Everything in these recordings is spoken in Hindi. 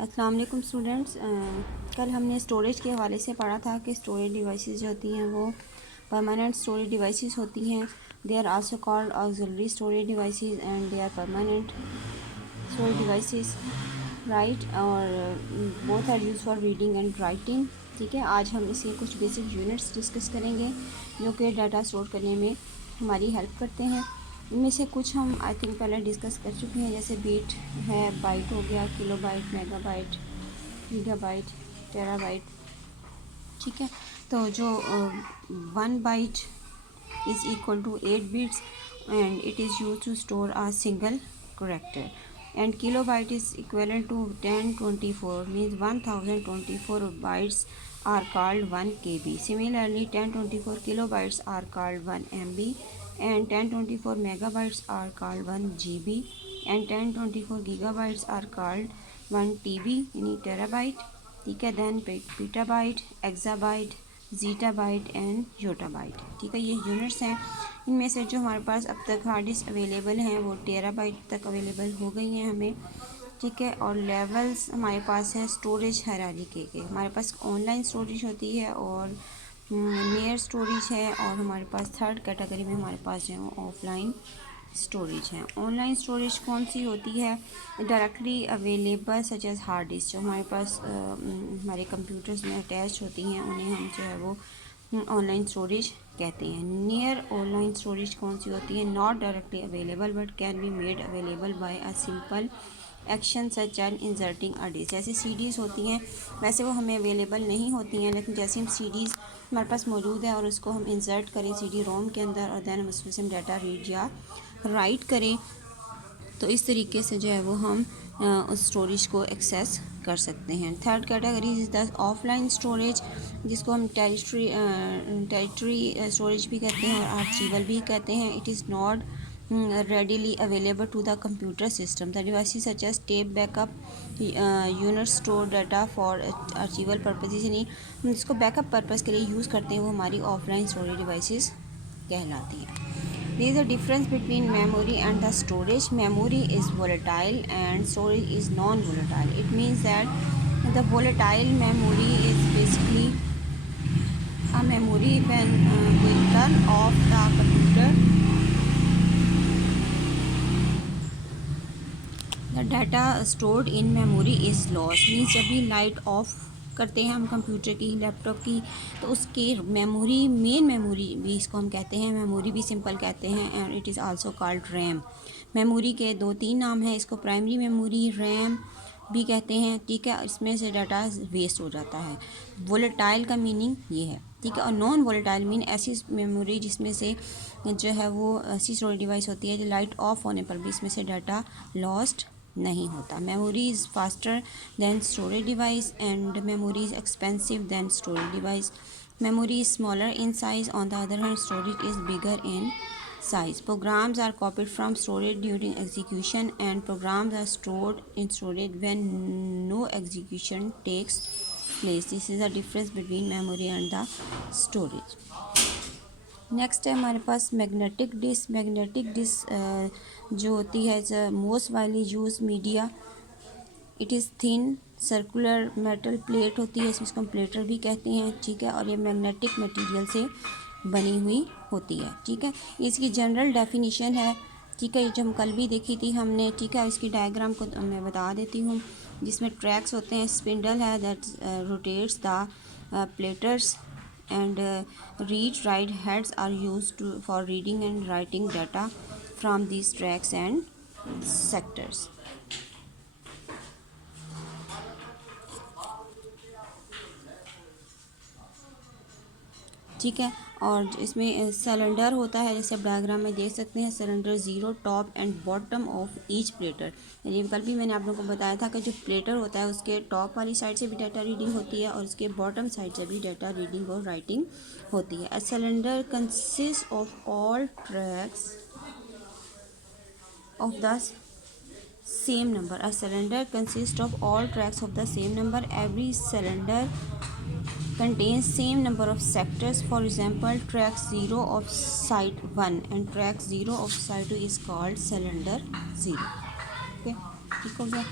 अस्सलाम वालेकुम स्टूडेंट्स। कल हमने स्टोरेज के हवाले से पढ़ा था कि स्टोरेज डिवाइसेस जो होती हैं वो परमानेंट स्टोरेज डिवाइसेस होती हैं। They are also called auxiliary storage devices and they are permanent storage devices, right. और both are use for reading and writing. ठीक है, आज हम इसके कुछ बेसिक यूनिट्स डिस्कस करेंगे जो कि डाटा स्टोर करने में हमारी हेल्प करते हैं। इनमें से कुछ हम आई थिंक पहले डिस्कस कर चुके हैं, जैसे बीट है, बाइट हो गया, किलोबाइट, मेगाबाइट, गीगाबाइट, टेराबाइट। ठीक है, तो जो 1 byte is equal to 8 bits and it is use to store a single character, and kilobyte is equivalent to 1024 means 1024 bytes are called 1 KB. Similarly, 1024 kilobytes are called 1 MB and 1024 megabytes are called 1 GB and 1024 gigabytes are called 1 TB यानी terabyte. ठीक है, then petabyte, exabyte, zettabyte and yottabyte. ठीक है, ये यूनिट्स हैं। इनमें से जो हमारे पास अब तक हार्ड डिस्क अवेलेबल हैं वो टेराबाइट तक अवेलेबल हो गई हैं हमें। ठीक है, और लेवल्स हमारे पास हैं स्टोरेज हायरार्की के। हमारे पास ऑनलाइन स्टोरेज होती है और नियर स्टोरेज है, और हमारे पास थर्ड कैटेगरी में हमारे पास जो है वो ऑफलाइन स्टोरेज है। ऑनलाइन स्टोरेज कौन सी होती है? Directly available such as hard disk, जो हमारे पास हमारे कंप्यूटर्स में अटैच होती हैं उन्हें हम जो है वो ऑनलाइन स्टोरेज कहते हैं। नियर ऑनलाइन स्टोरेज कौन सी होती है? Not directly available but can be made available by a simple action such and inserting a disk. जैसे सीडीज़ होती हैं, वैसे वो हमें अवेलेबल नहीं होती हैं, लेकिन जैसे हम सीडीज़ हमारे पास मौजूद है और उसको हम इंसर्ट करें सीडी रोम के अंदर और दैन हम उसमें से हम डाटा रीड या राइट करें, तो इस तरीके से जो है वो हम उस स्टोरेज को एक्सेस कर सकते हैं। Third category is the offline storage, जिसको हम टेरिटरी स्टोरेज भी कहते हैं और आर्चीवल भी कहते हैं। It is not readily available to the computer system. The devices such as tape backup units store data for archival purposes, यानी हम इसको बैकअप पर्पज़ के लिए यूज़ करते हैं, वो हमारी ऑफलाइन स्टोरेज डिवाइसेस कहलाती हैं। There is a difference between memory and the storage. Memory is volatile and storage is non-volatile. It means that the volatile memory is basically a memory when we turn off the computer, the data stored in memory is lost. Means जब भी लाइट ऑफ करते हैं हम कंप्यूटर की, लैपटॉप की, तो उसकी मेमोरी, मेन मेमोरी भी इसको हम कहते हैं, मेमोरी भी सिंपल कहते हैं, and it is also called RAM. Memory के 2-3 नाम हैं, इसको प्राइमरी मेमोरी, रैम भी कहते हैं। ठीक है, इसमें से डाटा वेस्ट हो जाता है। वोलेटाइल का मीनिंग ये है। ठीक है, और नॉन वोलेटाइल मीन ऐसी मेमोरी जिसमें से जो है वो ऐसी स्टोरेज डिवाइस होती है जो लाइट ऑफ होने पर भी इसमें से डाटा लॉस्ट नहीं होता। Memory is faster than storage device and memory is expensive than storage device. Memory is smaller in size, on the other hand storage is bigger in size. Programs are copied from storage during execution and programs are stored in storage when no execution takes place. This is the difference between memory and the storage. Next है हमारे पास मैग्नेटिक डिस्क। मैग्नेटिक डिस्क जो होती है most widely use media. It is thin circular metal plate होती है, इसको हम प्लेटर भी कहते हैं। ठीक है, और ये मैग्नेटिक मटेरियल से बनी हुई होती है। ठीक है, इसकी जनरल डेफिनेशन है। ठीक है, ये जो हम कल भी देखी थी हमने। ठीक है, इसकी डायग्राम को मैं बता देती हूँ, जिसमें ट्रैक्स होते हैं, स्पिंडल है that rotates the platters and read write heads are used for reading and writing data from these tracks and sectors. ठीक है, और इसमें सिलेंडर होता है, जैसे आप डायग्राम में देख सकते हैं। Cylinder zero top and bottom of each platter, यानी कल भी मैंने आप लोगों को बताया था कि जो प्लेटर होता है उसके टॉप वाली साइड से भी डाटा रीडिंग होती है और उसके बॉटम साइड से भी डाटा रीडिंग और राइटिंग होती है। A cylinder consist of all tracks of the same number. A cylinder consists of all tracks of the same number. Every cylinder contains same number of sectors. For example, track 0 of site 1 and track 0 of site 2 is called cylinder 0. Okay, ठीक हो गया।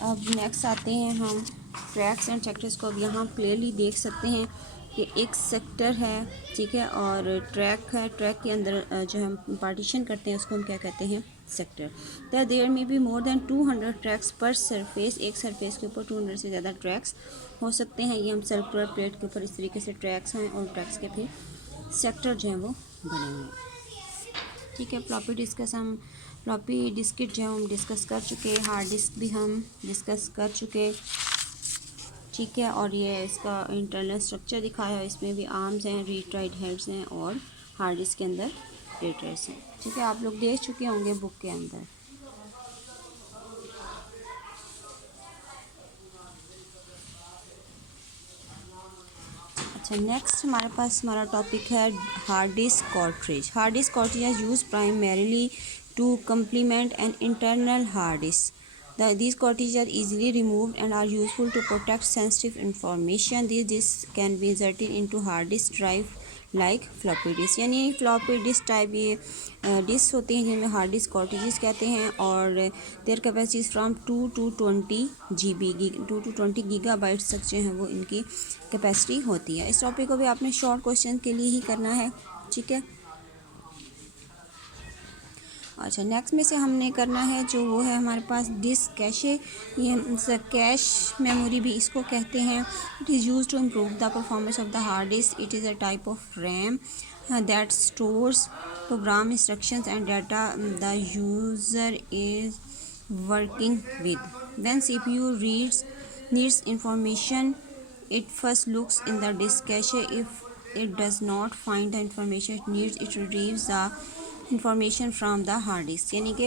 अब नेक्स्ट आते हैं हम ट्रैक्स एंड सेक्टर्स को। अब यहाँ क्लियरली देख सकते हैं कि एक सेक्टर है, ठीक है, और ट्रैक है। ट्रैक के अंदर जो हम पार्टीशन करते हैं उसको हम क्या कहते हैं, सेक्टर। देयर में बी मोर देन 200 ट्रैक्स पर सरफेस। एक सरफेस के ऊपर 200 से ज़्यादा ट्रैक्स हो सकते हैं। ये हम सर्कुलर प्लेट के ऊपर इस तरीके से ट्रैक्स हैं और ट्रैक्स के फिर सेक्टर जो हैं वो बने हुए हैं, ठीक है। फ्लॉपी डिस्किट जो है हम डिस्कस कर चुके, हार्ड डिस्क भी हम डिस्कस कर चुके, ठीक है। और ये इसका इंटरनल स्ट्रक्चर दिखाया है, इसमें भी आर्म्स हैं, रीड राइट हेड्स हैं और हार्ड डिस्क के अंदर डेटर्स हैं, ठीक है। आप लोग देख चुके होंगे बुक के अंदर। अच्छा, नेक्स्ट हमारे पास हमारा टॉपिक है hard disk cartridge. Hard disk cartridge are use primarily to complement an internal hard disk. These cartridges are easily removed and are useful to protect sensitive information. These disks can be inserted into hard disk drive like floppy disk. यानी floppy disk टाइप ये डिस्क होते हैं जिनमें हार्ड डिस्क कार्ट्रिजेस कहते हैं, और there capacities from 2 to 20 GB 2 to 20 gigabytes तक जो हैं वो इनकी कैपेसिटी होती है। इस टॉपिक को भी आपने शॉर्ट क्वेश्चन के लिए ही करना है, ठीक है। अच्छा, नेक्स्ट में से हमने करना है जो वो है हमारे पास डिस्क कैशे। ये कैश मेमोरी भी इसको कहते हैं। It is use to improve the performance of the hard disk. It is a type of RAM that stores program instructions and data the user is working with. When CPU needs information, it first looks in the disk cache. If it does not find the information it needs, it retrieves the information from the hard disc. यानी कि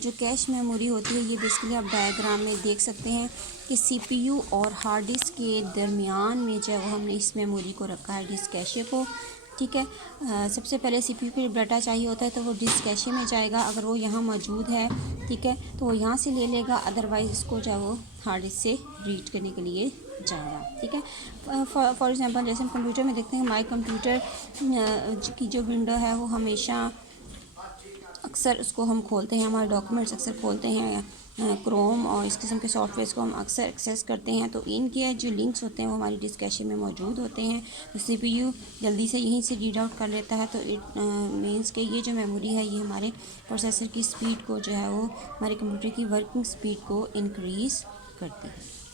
जो कैश मेमोरी होती है ये बेसिकली आप डायग्राम में देख सकते हैं कि CPU और हार्ड डिस्क के दरमियान में जो है वो हमने इस मेमोरी को रखा है, डिस्क कैशे को, ठीक है। सबसे पहले CPU को डाटा चाहिए होता है तो वो डिस्क कैशे में जाएगा। अगर वो यहाँ मौजूद है, ठीक है, तो वो यहाँ से ले लेगा, अदरवाइज़ इसको जो है वो हार्ड डिस्क से रीड करने के लिए जाएगा, ठीक है। फॉर एग्जांपल जैसे हम कंप्यूटर में देखते हैं, माई कंप्यूटर की जो विंडो है वो हमेशा अक्सर उसको हम खोलते हैं, हमारे डॉक्यूमेंट्स अक्सर खोलते हैं, क्रोम और इस किस्म के सॉफ्टवेयर्स को हम अक्सर एक्सेस करते हैं, तो इनके जो लिंक्स होते हैं वो हमारी डिस्क कैशे में मौजूद होते हैं। तो CPU जल्दी से यहीं से रीड आउट कर लेता है। तो इट मीन्स कि ये जो मेमोरी है ये हमारे प्रोसेसर की स्पीड को जो है वो हमारे कंप्यूटर की वर्किंग स्पीड को इंक्रीज़ करती है।